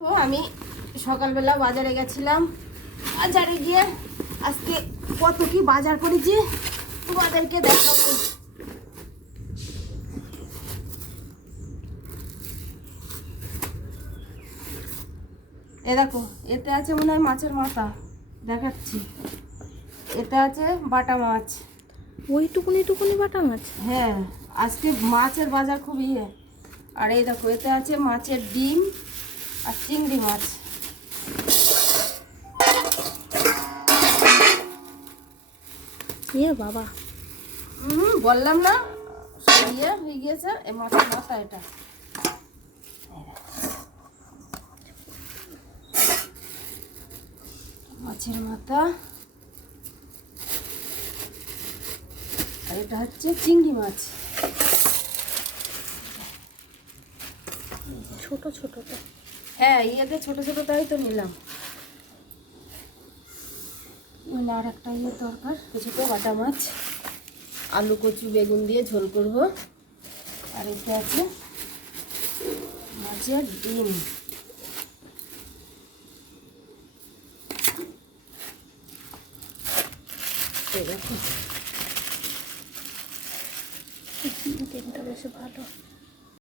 তো আমি সকালবেলা বাজারে গেছিলাম। বাজারে গিয়ে আজকে কত কি বাজার করেছি তোমাদেরকে দেখাবো। এ দেখো, এতে আছে মনে হয় মাছের মাথা, দেখাচ্ছি। এতে আছে বাটা মাছ, ওইটুকুনি টুকুনি বাটা মাছ। হ্যাঁ আজকে মাছের বাজার খুব ইয়ে। আর এই দেখো, এতে আছে মাছের ডিম আর চিংড়ি মাছ। ইয়ে বাবা, বললাম না সব ইয়ে হয়ে গিয়েছে। এই মাছের মাথা, এটা মাছের মাথা, আর এটা হচ্ছে চিংড়ি মাছ। ছোট ছোট তো। হ্যাঁ ইয়েতে ছোট ছোট তাই তো নিলাম। আর একটা ইয়ে দরকার, কিছুটা বাটা মাছ, আলু কচু বেগুন দিয়ে ঝোল করব। আর এতে আছে মাছের ডিম। ডিমটা বেশ ভালো।